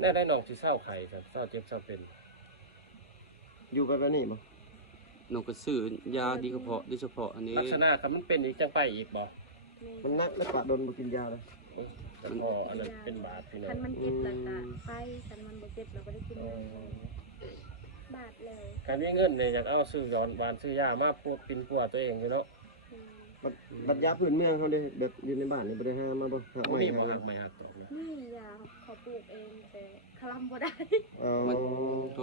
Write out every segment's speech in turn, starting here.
แน่ได้น้องสิเศร้าไข่ครับเศร้าเจ็บเศร้าเป็นอยู่ไปแบบนี้บ่ น้องก็ซื้อยาดีกระเพาะโดยเฉพาะอันนี้ลักษณะครับมันเป็นอีกจังไปอีกบ่ มันนักแล้วปะโดนบ่กินยาเลย แต่พออันนั้นเป็นบาดพี่น้อ คั ง นมันเจ็บแล้วก็ไปคันมันบ่เจ็บเราก็ได้กินยาบาดเลย การมีเงินเนี่ยอยากเอาซื้อย้อนบานซื้อยามาปวดกินปวดตัวเองอยู่เนาะ บัดยาพื้นเมืองเขาเด้แบบอยู่ในบ้านนี่บ่ได้หามาบ่หา บ่ ไม่ มีบ่ หา หักไม่หักตัวเนาะ นี่ยาเขาปลูกเองแต่คลำบ่ได้ โต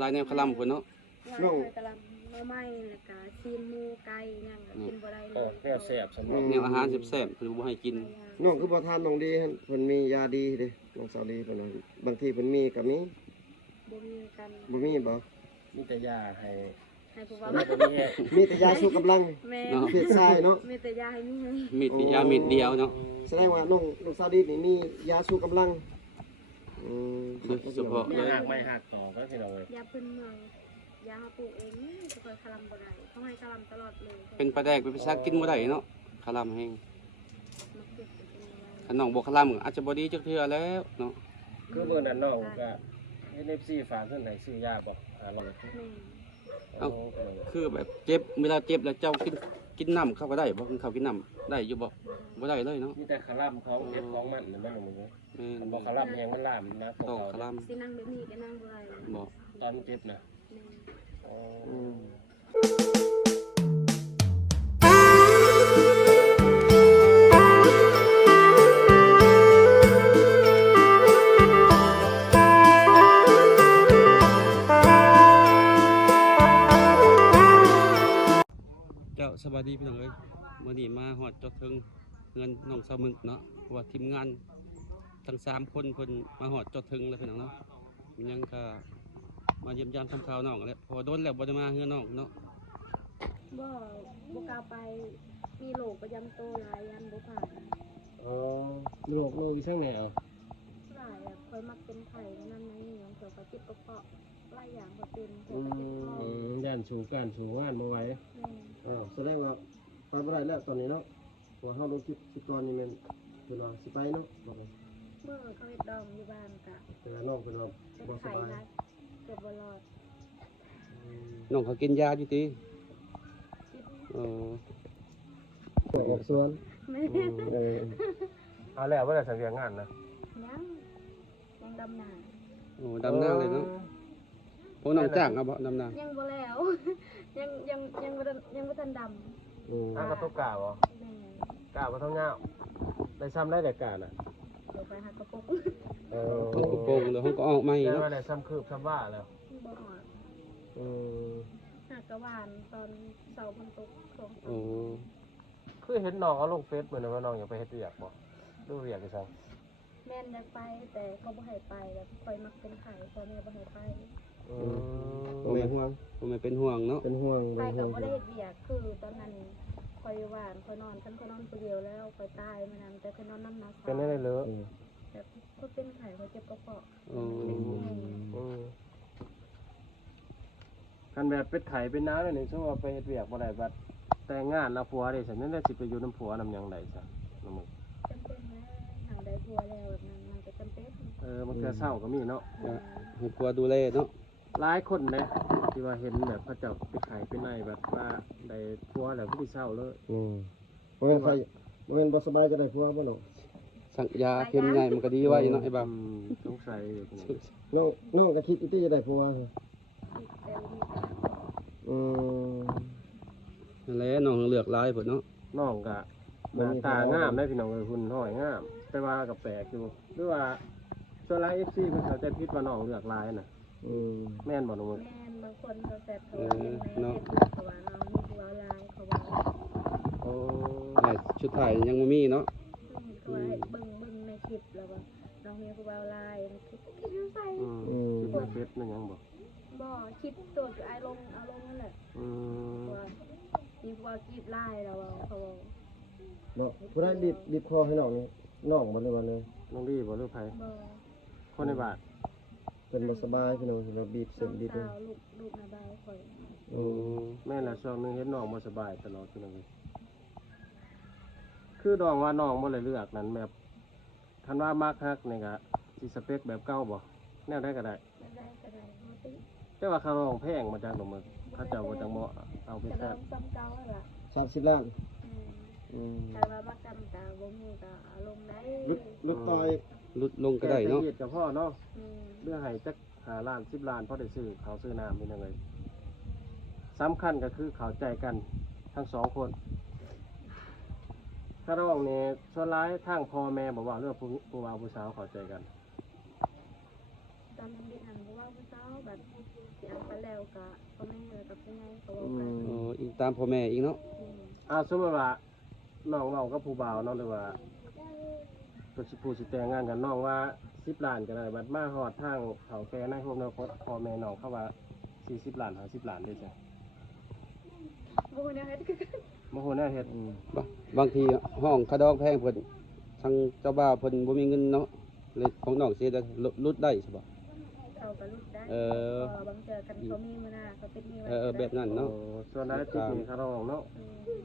ลายแนวคลำคนเนาะ ยาเคยกะลำมาไหม้แล้วก็ซีนหมูไก่หยังกินบ่ได้เล ก็ ย แก้วแซ่บสำหรับ แนวอาหารแซ่บๆเพิ่นบ่ให้กิน น้องคือบ่ทานน้องดีหั่นเพิ่นมียาดีเด้น้องสาวดีเพิ่นว่าบางทีเพิ่นมีก็มี บ่มีกัน บ่มีบ่ มีแต่ยาให้ ให้ผู้ว่า บ่มีแฮะ มีแต่ยาสู้กำลัง แม่ เพศชายเนาะ มีแต่ยาให้มีให้ มีดยาเม็ดเดียวเนาะ แสดงว่าน้องสาวดีนี่มียาสู้กำลังโดยเฉพาะ ไม่หักไม่หักต่อก็พี่น้องเอ้ย ยาพื้นเมืองยาเขาปลูกเองนี่จะเคยคลำบ่ได้เขาให้คลำตลอดเลย เป็นปลาแดกเป็นภาษากินบ่ได้เนาะคลำแห้ง มาเก็บไปเป็นอะไร ถ้าน้องบ่คลำก็อาจจะบ่ดีจักเทื่อแล้วเนาะ คือเมื่อนั้นน้องก็NFC ฝากเงินให้ซื้อยาบ่500 แม่ คือแบบเจ็บเวลาเจ็บแล้วเจ้ากินน้ำเข้าก็ได้บ่กินข้าวกินน้ำได้อยู่บ่บ่ได้เลยเนาะ มีแต่คาร่ำของเก็บของมันนั่นมันลงมือ แม่น มันบอกคาร่ำยังมันล่ามนะพวก ต้อง เขา คลำ สินั่งแบบนี้ก็นั่งบ่ได้ บ่ ตอนเจ็บนะ แม่ อ๋อ เจ้าสวัสดีพี่น้องเอ้ยมื้อนี้มาฮอดจอดถึงเงินน้องสาวมึกเนาะเพราะว่าทีมงานทั้ง3คนเพิ่นมาฮอดจอดถึงแล้วพี่น้องเนาะมันยังก็มาเยี่ยมยามทำข่าวน้องแหละเพอโดนแล้วบ่ได้มาเฮือน้องเนาะ บ่กล้าไปมีโรคประจำตัวหลายยันบ่ผ่าน อ๋อโรคอีช่างแนว หลายอ่ะคอยมักเป็นไข้นั่นนี่หยังเกี่ยวกับจิตกระเพาะหลายอย่างก็เป็นเกี่ยวกับเจ็บคอ ย่านสูการสูงานมาไว้ แม่ แสดงว่าไปบ่ได้แล้วตอนนี้เนาะเพราะเฮาลงคลิปสิก่อนนี่แม่นเพิ่นว่าสิไปเนาะบอกเลย เมื่อเขาเฮ็ดดองอยู่บ้านกะ แต่น้องเพิ่นว่า เป็น บ่ส ไข้ บาย นะเกือบบ่รอด น้องเขากินยาอยู่ติ คิด เออ ออกสวน แม่ เอาแล้วว่าจะสังเกตงานนะ ยังดำนา โอ้ดำนาเลยเนาะพวกน้องจ้างเอาบ่ดำนา ยังบ่แล้ว ยังบ่ทันดำ กระตุกกาบ่ แม่ กาบ่ต้องเงาได้ซ้ำได้แต่กาน่ะ เดี๋ยวไปหากระปุก เขาก็โป่งแล้วเขาก็ออกมาอีก ได้ เนาะ ว่าได้ซ้ำคืบซ้ำว่าแล้ว บ่ออกหากระหวานตอนเสาร์มันตกสอง โอ้ คือเห็นน้องเอาลงเฟซเหมือนว่าน้องอยากไปเฮ็ดเวียกบ่ดูเวียกอีซั่ง แม่นอยากไปแต่เขาบ่ให้ไปแบบคอยมักเป็นไข่พ่อแม่บ่ให้ไป บ่แม่นห่วง ผมไม่เป็นห่วงเนาะ เป็นห่วง ไป เป็นห่ ก็ วง บ่ได้เฮ็ดเวียกคือตอนนั้นคอยหวานคอยนอนคันคอยนอนผู้เดียวแล้วคอยตายมานำแต่คอยนอนน้ำหนัก เป็นได้เลย แบบก็เป็นไข่คอยเจ็บกระเพาะ โอ้ คันแบบเป็นไข่เป็นน้ำนี่ช่วงว่าไปเฮ็ดเวียกบ่ได้บัดแต่งงานเอาผัวได้ซั่นนั่นแหละสิไปอยู่น้ำผัวนำหยังได้ซะน้ำมึง จำเป็นนะหางได้ผัวแล้วแบบนั้นมันก็จำเป็น มันก็เศร้าก็มีเนาะ ให้กลัวดูแลเนาะ หลายคนเลยที่ว่าเห็นแบบพระเจ้าไปขายไปในแบบว่าได้พัวแล้วที่เศร้าเลย บ่แม่นใครบ่แม่นบ่สบายจะได้ผัวบ่เนาะ สั่งยาเข็มใหญ่มันก็ดีไว้เนาะไอ้บ่าว สงสัยอยู่ น้องก็คิดอีติจะได้ผัว แต่มีแต่ อืม นั่นแหละน้องเลือกหลายพุ่นเนาะ น้องกะหน้าตางามได้พี่น้องเลยหุ่นห้อยงาม แต่ว่ากับแปลกอยู่หรือว่าส่วนไลฟ์FC เพิ่นเขาใจผิดว่าน้องเลือกลายน่ะแม่นบ่น้องมึง แม่นบางคนก็แบบเขาเห็นในเฟซบุ๊กเขาว่าน้องมีผัวหลายเขาว่า โอ้ แต่ชุดถ่ายยังบ่มีเนาะ เขาว่าให้เบิ่งในคลิปแล้วว่าน้องมีผัวหลายคลิปคิดอยู่ใส่ คิดว่าเฟซนั่นยังบ่ บ่คิดตัวคือเอาลงนั่นแหละว่ามีผัวกรีดหลายแล้วว่าเขาว่า เนาะผู้ใดบีบคอให้น้องนี่น้องบ่ได้ว่าเลย น้องดีบ่หรือไผ บ่ คนในบ้าน เป็นบ่สบายพี่น้องเราบีบเส้นบีบ สาวลูกนาบาวข่อย แม่นละช่วงนึงเห็นน้องบ่สบายตลอดพี่น้องเลยคือน้องว่าน้องบ่ได้เลือกนั้นแบบคันว่ามักฮักนี่ก็ สิสเปคแบบเก่าบ่แนวได้ก็ได้ ได้ก็ได้มาติ แต่ว่าค่าร้องแพงมาจากหนองมึกเขาเจ้าบ่จังเหมาะเอาไป จะล แซ่ อบ งซ้ำเก่าแล้วล่ะ 30 ล้าน อืม อืม แต่ว่าบักจำกะบ่มีก็เอาลงได้ ลึกต่อย ลดลงก็ได้เนาะ แต่เฮ็ดกับพ่อเนาะ อืม เรื่องให้จัก5ล้าน10ล้านพอได้ซื้อข้าวซื้อน้ำเป็นจังไดสำคัญก็คือเข้าใจกันทั้งสองคนถ้าร้องนี่ส่วนหลายทางพ่อแม่บอกว่าเรื่องผู้บ่าวผู้สาวเข้าใจกัน ตอนนั้นดิหันเพราะว่าผู้สาวแบบสิอันไปแล้วก็พ่อแม่กับผู้ใหญ่เขาบอกกัน อ๋ออีกตามพ่อแม่อีกเนาะ อืม สมมติว่าน้องเว้ากับผู้บ่าวเนาะหรือว่าตัวสิผู้สิแต่งงานกันน้องว่า10ล้านก็ได้บัดมาฮอดทางเขาแก่ในโฮมนาคตพ่อแม่น้องเขาว่า40ล้าน50ล้านได้จ้ะ บ่ฮู้แนวเฮ็ดคือกัน บ่ฮู้แน่เฮ็ด บางทีห้องคาดองแพงเพิ่นทางเจ้าบ่าวเพิ่นบ่มีเงินเนาะเลยของน้องสิได้ลดได้ใช่บ่ เขาก็ลุกได้ เออ พอบางเจอกันเขามีมื้อหน้าเขาเป็นมีไว้ แบบนั้นเนาะ โอ้ส่วนใดติดหนี้เขาร้องเนาะ อืม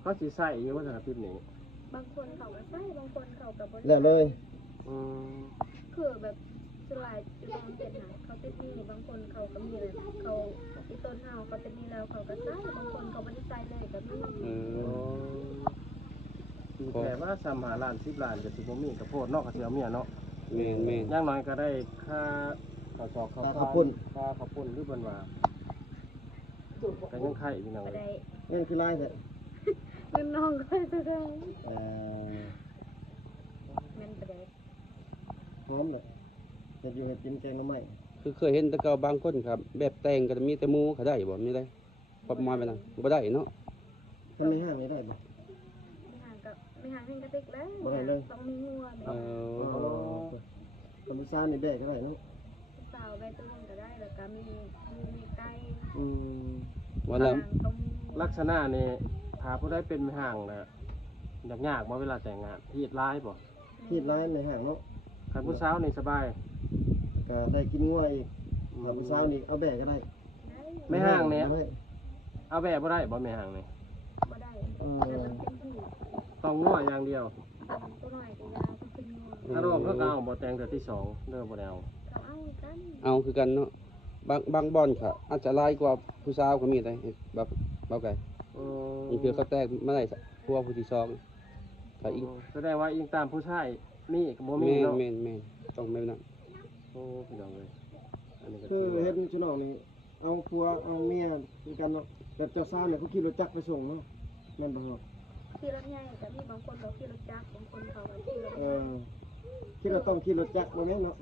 เขาสิใช้อยู่ว่าจะติดหนี้ บางคนเขาก็ใส่บางคนเขาก็บ่ได้ แล้วเลย อืม คือแบบสลายจุดมองเห็นหาเขาติดหนี้บางคนเขาก็มีแบบเขาที่ต้นเฮาเขาติดหนี้แล้วเขาก็ใส่บางคนเขาบ่ได้ใส่เลยก็มี เอ โอ้ อ แต่ว่า3 5ล้าน10ล้านก็สิบ่มีกระโพดเนาะก็สิเอาเมียเนาะ แม่นแม่น อย่างน้อยก็ได้ค่าข้าวซอกข้าว ข้าวปุ้น ค่าข้าวปุ้นหรือเพิ่นว่าก็ยังไข่พี่น้อง บ่ เอ้ย ได้ เงินคือลายแท้ เงินน้องก็จะได้ เอ่อ เงินบ่ได้ หอมเลยเฮ็ดอยู่เฮ็ดกินแกงหน่อไม้ คือเคยเห็นแต่เก่าบางคนครับ แบบแต่งก็มีแต่หมู่เขาได้บ่มีได้ประมาณนั้นบ่ได้เนาะ ถ้าไม่ห้างนี่ได้บ่ ไม่ห่างเงินกระติกแล้ว บ่ได้เลย ต้องมีงัว เออ คนผู้ชายนี่แบกก็ได้เนาะ สาวใบตุ้งก็ได้แล้วก็มีไก่ อืม วันละ ต้องมี ลักษณะนี่ถ้าผู้ใดเป็นแม่ห้างน่ะยากบ่เวลาแต่งงานที่ร้ายบ่ ที่ร้านในห้างเนาะ คันผู้สาวนี่สบาย ก็ได้กินงัวอีกถ้าผู้ชายนี่เอาแบกก็ได้ ได้ แม่ห้างเนี่ย ได้ เอาแบบบ่ได้บ่แม่ห้างนี่ บ่ได้ เออ แล้วมันเป็นหู ต้องงัวอย่างเดียว ตัวหน่อยก็ยาวก็เป็นงัว ถ้าร้องเขาก็เอาบ่แต่งเดือนที่2เด้อบ่ได้เอา เขาเอากัน เอาคือกันเนาะบางบ่อนค่ะอาจจะหลายกว่าผู้สาวก็มีได้แบบเบาไก่ อืม นี่คือเขาแต่งมาได้พวกผู้ที่สองถ้าอีก แสดงว่าอิงตามผู้ชายมีก็บ่มี แม่น เนาะ แม่นแม่นต้องแบบนั้น โอ้พี่น้องเอ้ยอันนี้ก็ คือ ถือว่า เฮ็ดชุน้องนี่เอาผัวเอาเมียคือกันเนาะแบบเจ้าสาวเนี่ยเขาขี่รถจักรไปส่งเนาะแม่นบ่ครับ ขี่รถใหญ่ก็มีบางคนเขาขี่รถจักรบางคนเขาก็ขี่รถ เออคิดว่าต้องขี่รถจักรบ่แม่นเนาะ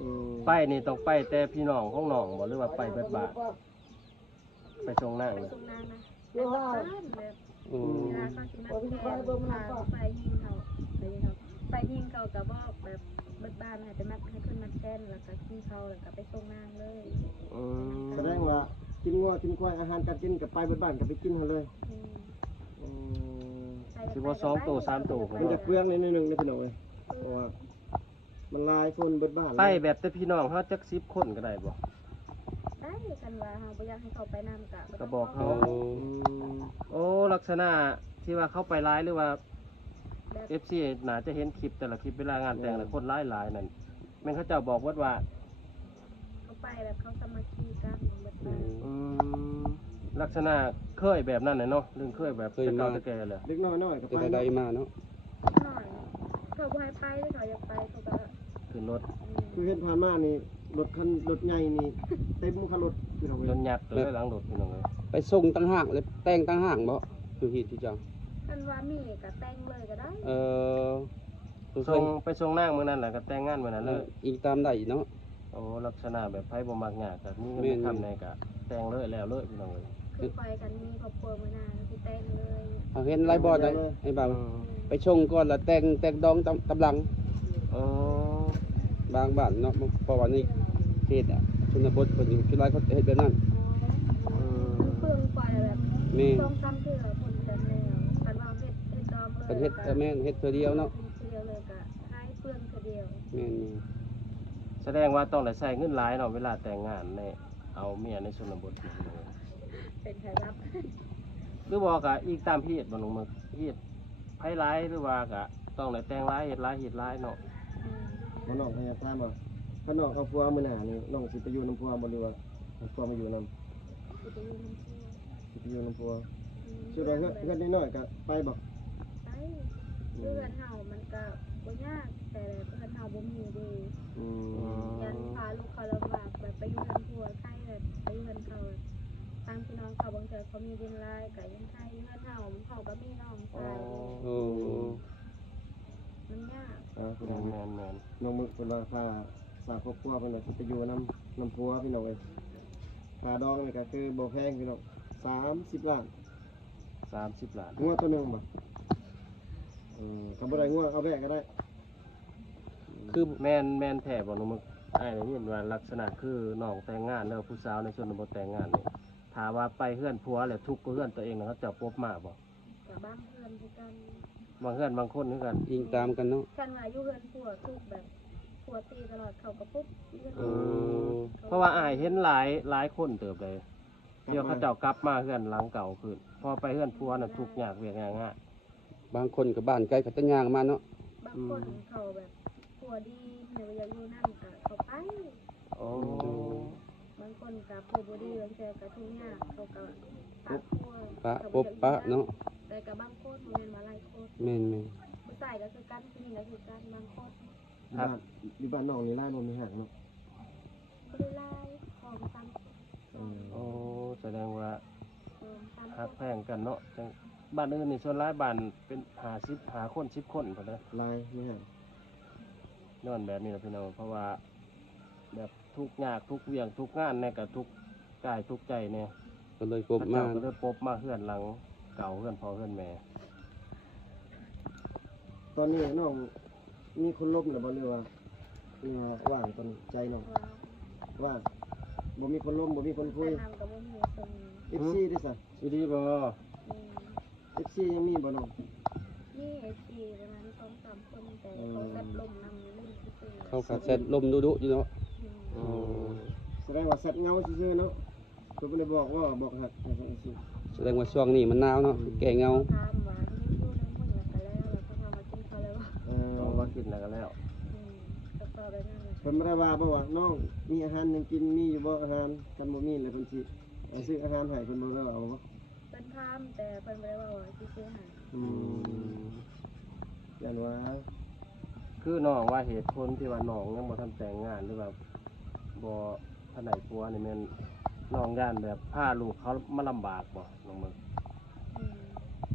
อืม ไปนี่ต้องไปแต่พี่น้องของน้องบ่หรือว่าไปเบิดบาทไปส่งนาง ไป น่ะ ส่งนางนะเป็นบ้านแบบ อืม เวลาเขาสิมาแทนพาไปยิงเขาไปยิงเขาไปยิงเขาก็บอกแบบเบิดบ้านให้ไปมัดให้ขึ้นมัดแทนแล้วก็ขี่เขาแล้วก็ไปส่งนางเลย อืม แสดงว่ากินงัวกินควายอาหารการกินกับไปเบิดบ้านกับไปกินหั่นเลย อืม อืม สิบ่2ตัว3ตัวพุ่น มันจะ เนาะ เปลืองนิดนึงนี่พี่น้องเอ้ยเพราะว่ามันหลายคนเบิดบ้าน ไปแบบแต่พี่น้องเฮาจัก10คนก็ได้บ่ ได้กันว่าเฮาบ่อยากให้เขาไปนำกะ ก็บอก โอ้ เขา อืม โอ้ลักษณะที่ว่าเข้าไปร้ายหรือว่า แบบ FC น่าจะเห็นคลิปแต่ละคลิปเวลางานแต่งแล้วคนหลายๆนั่นแม่นเขาเจ้าบอกว่า เขาไปแบบเขาสามัคคีกันแบบ อื นั้น ม อืมลักษณะเคยแบบนั้นน่ะเนาะเรื่องเคยแบบ เคย แต่ มา เก่าแต่แก่เลย เล็กน้อยๆก็ แต่ ไป ใดๆมาเนาะ หน่อยเขาบ่ให้ไปเขาอยากไปเขาก็ ขึ้นรถ คือเห็นผ่านมานี่รถใหญ่นี่เต็มคันรถพี่น้อง ย เอ้ย นต์ยัดเลยหลังรถพี่น้องเอ้ย ไปส่งตั้งห้างเลยแต่งตั้งห้างบ่คือเหตุที่เจ้า กันว่ามีก็แต่งเลยก็ได้ เออตัว ส่งไปส่งนางมื้อนั้นแหละก็แต่งงานมื้อนั้นเลย อีกตามได้เนาะ โอ้ลักษณะแบบไผบ่มักยากก็มีเงิน แม่น ทำในก็แต่งเลยแล้วเลยพี่น้องเอ้ย คือไปกันมีครอบครัวมื้อหน้าสิแต่งเลย เอาเห็นหลายบ่ได้ไอ้บ่าว อืม ไปชงก่อนแล้วแต่งดองตำลัง โอ้ บางบ้านเนาะเพราะว่าในเขตอ่ะชนบทคนอยู่คือหลายเขาเฮ็ดแบบนั้น อืม เพิ่งไปแบบ แม่ ต้องซ้ำเทื่อคนแต่แล้วกันว่าเฮ็ดดอมเลย เป็นเฮ็ดแม่นเฮ็ดเพื่อเดียวเนาะ เทื่อเลยก็ให้เพื่อนเทื่อเดียว แม่น แสดงว่าต้องได้ใช้เงินหลายเนาะเวลาแต่งงานในเอาเมียในชนบทพี่น้องเอ้ย เป็นไทยรับ หรือบอกกะอีกตามพี่เฮ็ดบ่ลงมือเฮ็ดไผหลายหรือว่ากะต้องได้แต่งหลายเฮ็ดหลายเนาะ อืม บ่น้องพยายามถามว่าถ้าน้องเอาผัวมื้อหน้านี่น้องสิไปอยู่นำผัวบ่หรือว่าให้ผัวมาอยู่นำ สิไปอยู่น้ำพัว สิไปอยู่นำผัวสุดท้ายเฮือนน้อยๆก็ไปบ่ ไปเพื่อนเฮามันก็บ่ยากแต่เพื่อนเฮาบ่มีเด้ อืม ยันพาลูกเขาลำบากแบบไปอยู่กันผัวไทยแบบไปอยู่กันเขาทางพี่น้องเขาบางเทื่อเขามีดินลายกับยังไทยเพื่อนเขาก็มีน้องชาย โอ้ มันยาก พี่ แม น้อง นแมนแมน น้องมึกเพิ่นว่าค่าสร้างครอบครัวเพิ่นว่าสิไปอยู่นำผัวพี่น้องเอ้ยค่าดองนี่ก็คือบ่แพงพี่น้อง30 ล้าน 30 ล้าน งัวตัวหนึงบ่ก็บ่ได้งัวเอาแบกก็ได้ คือ แมนแท้บ่น้องมึกอ้ายได้ยินว่าลักษณะคือน้องแต่งงานแล้วผู้สาวในชนบทแต่งงานนี่ถ้าว่าไปเฮือนผัวแล้วทุกข์ก็เฮือนตัวเองแล้วเขาเจ้าปบมาบ่ กับบ้านเพื่อนด้วยกัน บางเฮือนบางคนคือกัน ยิงตามกันเนาะ กันว่าอยู่เพื่อนผัวคือแบบผัวตีตลอดเขาก็ปุ๊บเพื่อน โอ้ เพราะว่าอ้ายเห็นหลายคนเติบเลยเดี๋ยวเขาเจ้ากลับมาเฮือนหลังเก่าคืนพอไปเฮือนผัวน่ะทุกข์ยากเวียกง่าย บางคนก็บ้านใกล้ก็จะย่างมาเนาะ บางคนเขาแบบผัวดีหรืออยากอยู่นั่นก็เขาไป ๆโอ้ บางคนกับผัวบ่ดีบางเทื่อก็ทุกข์ยากเขาก็ตัดผัว ปะปบปะเนาะ แต่กับบางคนบ่แม่นว่าหลายคน แม่น ผู้ชายก็คือกันผู้หญิงก็คือกันบางคน อยู่บ้านน้องนี่ร้านบ่มีหักเนาะ บ่ได้หลายของซ้ำ โอ้แสดงว่า ซ้ำ ฮักแพงกันเนาะจังบ้านอื่นนี่ส่วนหลายบ้านเป็น50 5คน10คนพุ่นเด้อ ลายมีหัก ย้อนแบบนี้ล่ะพี่น้องเพราะว่าแบบทุกข์ยากทุกเวียงทุกงานเนี่ยก็ทุกกายทุกใจเนี่ย ก็เลยปบ พระ มา เจ้าก็เลยปบมาเฮือนหลังเก่าเฮือนพ่อเฮือนแม่ ตอนนี้น้องมีคนลบหรือบ่หรือว่าว่างตอนนี้ใจน้องว่างบ่มีคนล้มบ่มีคนคุย ทำกับบ่มีคน FC ได้ซะ อีดีบ่ FC ยังมีบ่น้อง นี่ไอ้ที่ประมาณ2-3คนแต่เขาจัดลมนำเล่นซื่อ เขาก็เซ็ตลมดุๆอยู่เนาะ อืม แสดงว่าสัตว์เงาซื่อๆเนาะเพิ่นบ่ได้บอกว่าบอกหักให้ฟังซื่อ แสดงว่าช่วงนี้มันหนาวเนาะแก่เงา ถามว่านี่อยู่ในเมืองกันแล้วแล้วเขาทำมากินเขาเลยว่า น้องก็กินแล้วก็แล้ว ก็ต่อไปนั่นเลย เพิ่นบ่ได้ว่าบ่ว่าน้องมีอาหารยังกินมีอยู่บ่อาหารคันบ่มีแล้วเพิ่นสิซื้ออาหารให้เพิ่นบ่ได้ว่าเอาบ่ เป็นถามแต่เพิ่นบ่ได้ว่าสิซื้อให้ อืมยันว่า คือน้องว่าเหตุผลที่ว่าน้องยังบ่ทันแต่งงานหรือว่าบ่ทันได้ผัวนี่แม่นน้องย่านแบบพาลูกเขามาลำบากบ่น้องมึง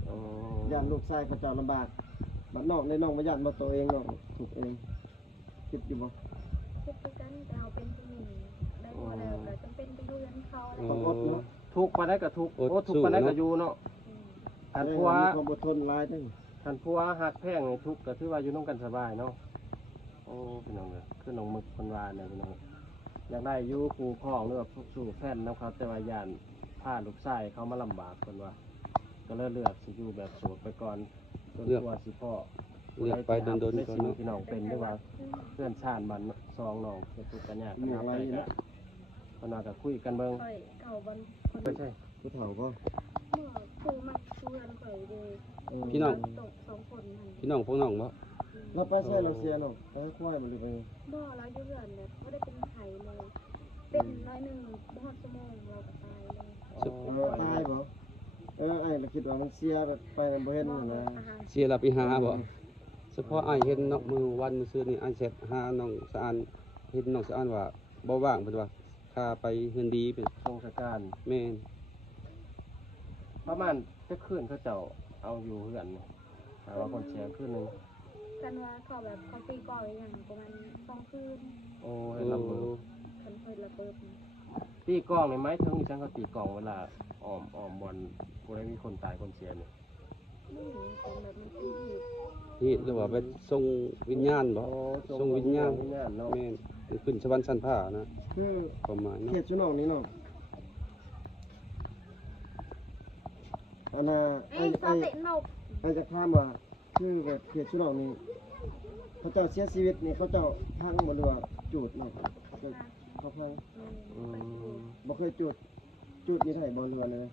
โอ้ ย่านลูกชายเขาเจ้าลำบากบัดน้องได้น้องบ่ย่านบ่ตัวเองน้องถูกเองคิดอยู่บ่ คิดกันแต่เราเป็นผู้หญิงได้พอแล้วก็จำเป็นไปอยู่กันเขาแล้ ต้องอดเนาะ ทุกข์ปานใดก็ทุกข์โอ้ทุกข์ปานใดก็อยู่เนาะคันผัว มีความอดทนหลายเด้อ คันผัวฮักแพงนี่ทุกข์ก็ถือว่าอยู่นำกันสบายเนาะโอ้พี่น้องเอ้ยคือน้องมึกเพิ่นว่าเนี่ยพี่น้องอยากได้อยู่คู่ครองหรือว่าสู่แฟนนะครับแต่ว่าย่านพาลูกชายเขามาลำบากเพิ่นว่า ก็เลยเลือกสิอยู่แบบโสดไปก่อนจนกว่าสิพ่อ เลือกไปโดนๆก่อน ในสิ่ง เนาะ ที่น้องเป็นหรือว่าเพื่อนชาติบ้านซองน้องเฮ็ดทุกข์กันยากนะครับไปก็เพิ่นว่าก็คุยกันเบิ่ง ค่อยเก่าบนคน ไม่ใช่ ผู้เฒ่าก็ เมื่อคือมักชวนข่อยเลย พี่น้อง ตก2คนนั่น พี่น้องพวกน้องบ่ เราไปใช้เราเสียเนาะไปควายบ่หรือไป บ่เราอยู่เรือนแบบบ่ได้เป็นไผเลย เป็นน้อยหนึงบ่ฮอดชั่วโมงเราก็ตายเลย ตายบ่ไอ้เราคิดว่ามันเสียแบบไปบ่เห็นนั่นนะ อาหาร เสียเราไปหาบ่เฉพาะอ้ายเห็นเนาะมื้อวันมื้อซื่อนี่อ้ายเสร็จหาน้องสะอานเห็นน้องสะอานว่าบ่ว่างเพิ่นว่าพาไปเฮือนดีเป็น ทรงสการ แม่น ประมาณจะคืนเขาเจ้าเอาอยู่เฮือนนี่หาว่าคนเสียคืนหนึง กันว่าเขาแบบเขาตีกลองอหย่างประมาณ2คืน โอ้ โอ้ ให้ลำเบิด เพิ่นเคยระเบิดนะ ตีกลองนี่หมายถึงฉันเขาตีกลองเวลาอ้อมบอลบ่ได้มีคนตายคนเสียนี่ ไม่เห็นเป็นแบบมันเป็นเหตุ นี่หรือว่าไปส่งวิญญาณบ่ โอ้ ส่งวิญญาณ วิญญาณเนาะ แม่นมันขึ้นสวรรค์ชั้นฟ้านะ คือ ประมาณ เข เนาะ ตชุน้องนี่เนาะอันน่ะ เอ้ยซอเตะนก ไอ้จะถามว่าคือแบบเขตชุน้องนี่เขาเจ้าเสียชีวิตนี่เขาเจ้าพังบ่หรือว่าจูดเนาะเขาพัง อืม บ่เคยจูดนี่ไทยบ่หรือว่าเลย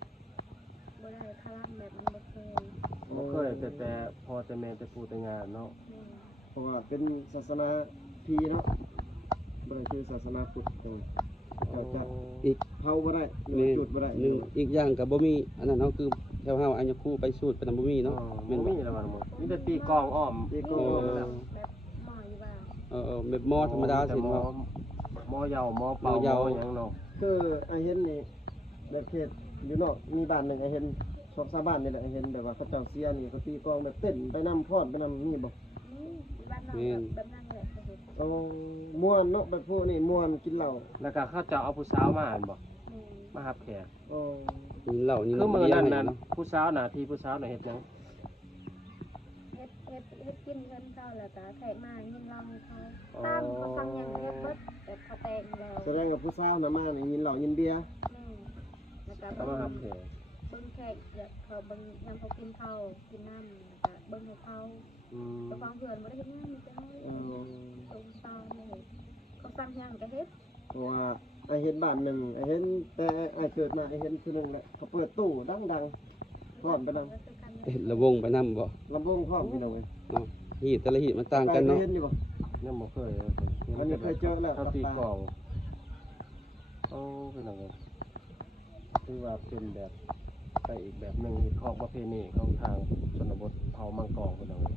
บ่ได้คาร่ำแบบมันบ่เคย บ่เคยแต่พอแต่แม่แต่ปู่แต่ย่าเนาะ เพราะว่าเป็นศาสนา พีเนาะบ่ได้คือศาสนาพุทธจังจะ อีก เผาบ่ได้หรือ แม่น จุดบ่ได้ หนึ่งอีกอย่างก็บ่มีอันนั้นเนาะคือแถวเฮาอัญญคูไปสูตรไปนำบ่มีเนาะ อ๋อ แม่น บ่ บ่ มีแล้วมันมึงมีแต่ตีกลองอ้อม ที่ก็ โอ้ แบบหมออยู่บ้าง แบบหมอธรรมดาสิ หมอ เนาะ หมอเหยาหมอเป่า หมอเหยา หมอหยังเนาะ คือไอ้เห็นนี่แบบเขตอยู่นอกมีบ้านหนึงไอ้เห็นชอบชาวบ้านนี่แหละไอ้เห็นแบบว่าเขาเจ้าเสียนี่เขาตีกลองแบบเต้นไปนำพอดไปนำนี่บ่ นี่บ้านน้องแบบนั่งแหละก็เห็น โอ้ม่วนเนาะแบบพวกนี้ม่วนกินเหล้า แล้วก็เขาจะเอาผู้สาวมาอ่านบ่ แม่ มารับแขก โอ้ มีเหล้านี่ คือมือ เบีย นั่ ร์ น ให้ นั่น เนาะ ผู้สาวหน้าที่ผู้สาวน่ะเฮ็ดหยัง เฮ็ดกินเงินเขาแล้วก็แขกมายินร้องให้เขาตามเขาฟังอย่างเฮ็ดเบิดแบบเขาแต่งแล้ว แสดงว่าผู้สาวน่ะมานี่กินเหล้ากินเบียร์ แม่แล้วก็ เอามารับแขก เบิ่งแขกแบบเขาเบิ่งนำเขากินข้าวกินน้ำแล้วก็เบิ่งให้เขา อืม ก็ฟังเพื่อนบ่ได้เฮ็ดงานมีแต่เฮา เออ ตรงตามเลยเขาสั่งหยังก็เฮ็ด เพราะว่าไอ้เห็นบ้านหนึ่งไอ้เห็นแต่ไอ้เกิดมาไอ้เห็นคือหนึ่งแหละเขาเปิดตู้ดังๆพร้อมไปน ก็คือกัน เฮ็ดระวงไปนำบ่ ำลำวงพร้อมพี่น้องเอ้ย เนาะฮีตแต่ละฮีตมันต่างกันเนาะ เห็นอยู่บ่ ยังบ่เคย อันนี้เคยเจอแล้ว เขาตีกลองโอ้เป็นจังไงคือว่าเป็นแบบไปอีกแบบหนึงอีกของประเพณีของทางชนบทเผามังกรเป็นจังไง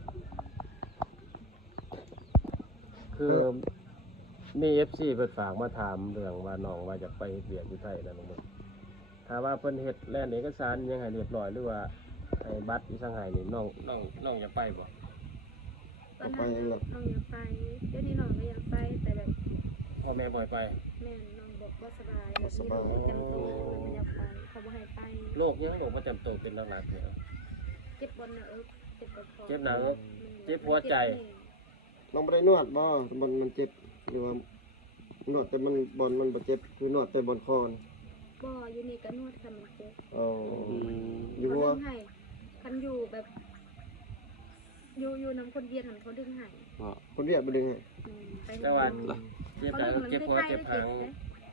คือมี FC เพิ่นฝากมาถามเรื่องว่าน้องว่าจะไปเฮ็ดเวียกอยู่ไทยนะลุงเบิ่งถ้าว่าเพิ่นเฮ็ดแลนเอกสารยังให้เรียบร้อยหรือว่าให้บัตรอยู่ทางไหนนี่น้องจะไปบ่ ตอนนั้นน้องอยากไปเดี๋ยวนี้น้องก็อยากไปแต่แบบ พ่อแม่บ่ให้ไป แม่น้องบอกบ่สบายแบบมีโรคประจำตัวมันอยากไปเขาบ่ให้ไป โรคยังบ่ประจำตัวเป็นหลักๆเนี่ย เจ็บบนหน้าอกเจ็บกระเพาะ เจ็บหน้าอกเจ็บหัวใจ ลองไปได้นวดบ่บอลมันเจ็บหรือว่านวดแต่มันบอลมันบ่เจ็บคือนวดแต่บอลคอนี่ บ่อยู่นี่ก็นวดคันมันเจ็บ อ๋อ อืม อยู่ เขา ว่า ดึงให้คันอยู่แบบอยู่นำคนเวียนหันเขาดึงให้ ก็ คนเรียกไปดึงให้ ไป แต่ว่า เจ็บหน้าอกเจ็บหัวเจ็บหาง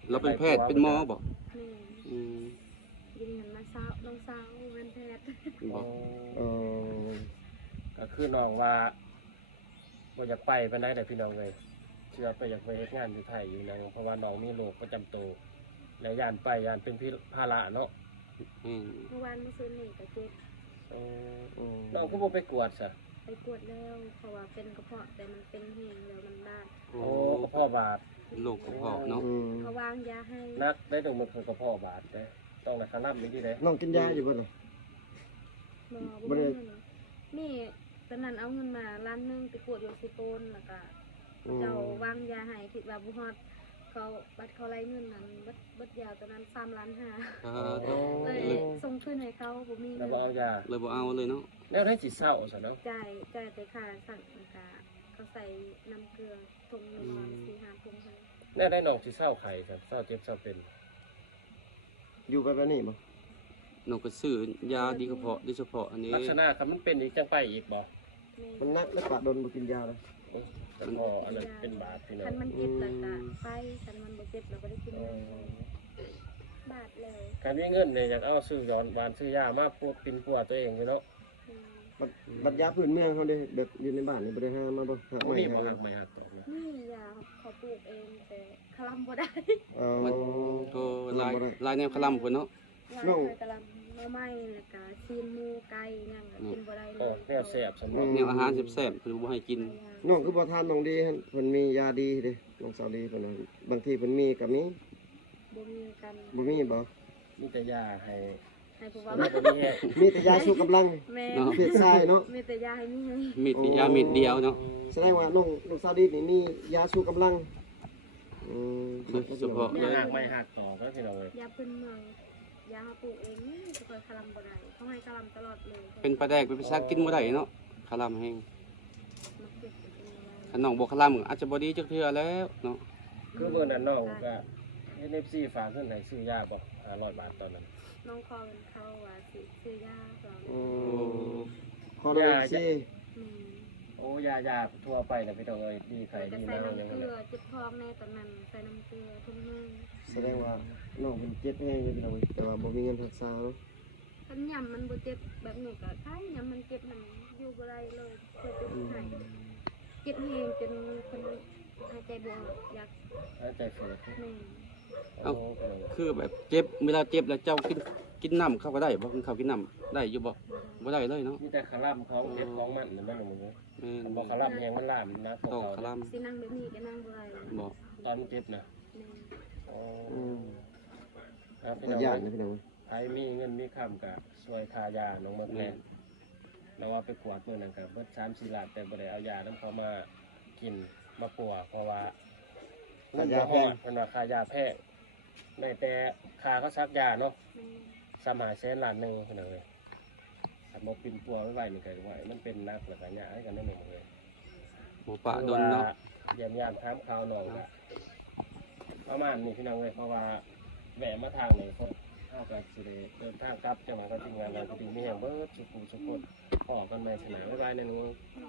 เราเป็นแพทย์เป็นหมอบ่ แม่ อืม ยิงหันมาสาวน้องสาวเป็นแพทย์ บ่ เออ ก็คือน้องว่าบ่อยากไปปานใดแต่พี่น้องเลยเชื่อไปอยากไปเฮ็ดงานอยู่ไทยอยู่นะเพราะว่าน้องมีโรคประจำตัวและย่านไปย่านเป็นภาระเนาะ อืม เมื่อวานเมื่อคืนนี่ก็เจ็บ น้องก็บ่ไปกวดซะ ไปกวดแล้วเพราะว่าเป็นกระเพาะแต่มันเป็นแห้งแล้วมันด้าน โอ้ โอ้กระเพาะบาด โรคกระเพาะเนาะ อืม เขาวางยาให้ นักได้ถึงมันคือกระเพาะบาดเด้ต้องรักษาน้ำนี่ดีเด้ น้องกินยาอยู่บ่ล่ะ หมอ บ่ บ่ ได้ มีเงินนี่ตอนนั้นเอาเงินมาล้านหนึงไปกวดอยู่สิโกนแล้วก็ อืม เจ้าวางยาให้คิดว่าบ่ฮอดเขาบัดเขาไล่เงินนั้นบัดยาตอนนั้น3ล้านห้า เลยส่งคืนให้เขาบ่มี แล้ว เงิน บ่เอายา เลยบ่เอาเลยเนาะ แล้วได้สิเศร้าซะเนาะ จ่ายแต่ค่าสั่งนะคะเขาใส่น้ำเกลือถุงหนึงประมาณ4-5ถุงให้ แล้วได้น้องสิเศร้าไข้ครับเศร้าเจ็บเศร้าเป็น อยู่ไปแบบนี้บ่ น้องก็ซื้อยาดีกระเพาะโดยเฉพาะอันนี้ ลักษณะคันมันเป็นอีกจังไปอีกบ่ แม่ มันนักแล้วปะโดนบ่กินยาเลย แต่พออันนั้นเป็นบาดพี่น้อ คั ง นมันเจ็บแล้วก็ไปคันมันบ่เจ็บเราก็ได้กินบาทเลย การมีเงินเนี่ยอยากเอาซื้อย้อนหวานซื้อยามาปวดปินปัวตัวเองอยู่เนาะ อืม บัดยาพื้นเมืองเขาเด้แบบอยู่ในบ้านนี่บ่ได้หามาบ่หา บ่ ไม่ มีบ่ หา หักไม่หักตกนะ นี่ยาเขาปลูกเองแต่คลำบ่ได้ เออ มันโทรลายแนวคลำพุ่นเนาะ ยา น้อง เคยกำลังมาไหม้แล้วก็ซีนหมูไก่นั่นก็กินบ่ได้เล เออย แนวแซ่บสำหรับ แนวอาหารแซ่บๆเพิ่นบ่ให้กิน น้องคือบ่ทานน้องดีหั่นเพิ่นมียาดีเด้น้องสาวดีเพิ่นน่ะบางทีเพิ่นมีก็มี บ่มีกัน บ่มีบ่ มีแต่ยาให้ ให้ผู้ว่า บ่มีแฮะ มีแต่ยาชูกำลัง แม่ เนาะ เพศชายเนาะ มีแต่ยาให้มีให้ มีดยาเม็ดเดียวเนาะ แสดงว่าน้องสาวดีนี่มียาชูกำลังอืม เฉพาะ ไม่หักไม่หักต่อก็พี่น้องเลย ยาพื้นเมืองยาเขาปลูกเองนี่จะคอยคลำบ่ได้เขาให้คลำตลอดเลย เป็นปลาแดกเป็นภาษากินบ่ได้เนาะคลำแห้ง มาเก็บไปเป็นอะไร ถ้าน้องบ่คลำก็อาจจะบ่ดีจักเทื่อแล้วเนาะ คือเมื่อนั้นน้องก็ NFC ฝากเงินให้ซื้อยาบ่500 บาทตอนนั้น น้องคอเป็นเขาว่าสิซื้อยาสอน อื โอ้ มขอได้สิ อืม โอ้ยาทั่วไปน่ะพี่น้องเอ้ยดีไข่ ก็ ดี ใส่ นะ น้ำ อย่าง เก นั้น ลื น่ะ อเจ็บท้องในตอนนั้นใส่น้ำเกลือทุ่มมือ แสดงว่าน้องเป็นเจ็บแห้งเลยพี่น้องแต่ว่าบ่มีเงินรักษาเนาะ คันยำมันบ่เจ็บแบบนี้ก็ถ้ายำมันเจ็บมันอยู่บ่ได้เลยเคยเป็นไห้เจ็บแห้งจนคน หายใจบ่ออกอยาก หายใจฝืด แม่ เอ้าคือแบบเจ็บเวลาเจ็บแล้วเจ้ากินน้ำเข้าก็ได้บ่กินข้าวกินน้ำได้อยู่บ่บ่ได้เลยเนาะ มีแต่คาร่ำของเผ็ดของมันนั่นบ้างมึง แม่น บอกคาร่ำยังมันล่ามนะ ตอกคล สินั่งแบบนี้ก็นั่งบ่ได้ ำบ่ ตอนเจ็บนะ แม่ ครับพี่ ก็ น้อง ยากนะพี่น้อง ใครมีเงินมีคำกับช่วยทายาน้องมดแม่เราว่าไปกวดมือนั่นกับเบิด3-4 ล้านแต่บ่ได้เอายาน้ำเขามากินมาปัวเพราะว่าเงินบ่ฮอดเพิ่นว่าค่ายาแพงได้แต่ค่าเขาซักยาเนาะ แม่ 3-5 ล้านหนึงเพิ่นเลยถ้าบ่ปินปัวไว้นี่ก็ว่ามันเป็นนักแล้วก็ยาให้กันได้หมดเลย หมูปะโดนเนาะ เยี่ยมยามถามข่าวน้องก็ประมาณนี้พี่น้องเลยเพราะว่าแหวะมาทางนี้คนเอาไปสิได้เดินทางกลับจังหวัดก็ทีมงานเราก็ดีมีแห่งเบิดสุขุมสุขคนพอกันในสนามบ๊ายบายในนู้น แม่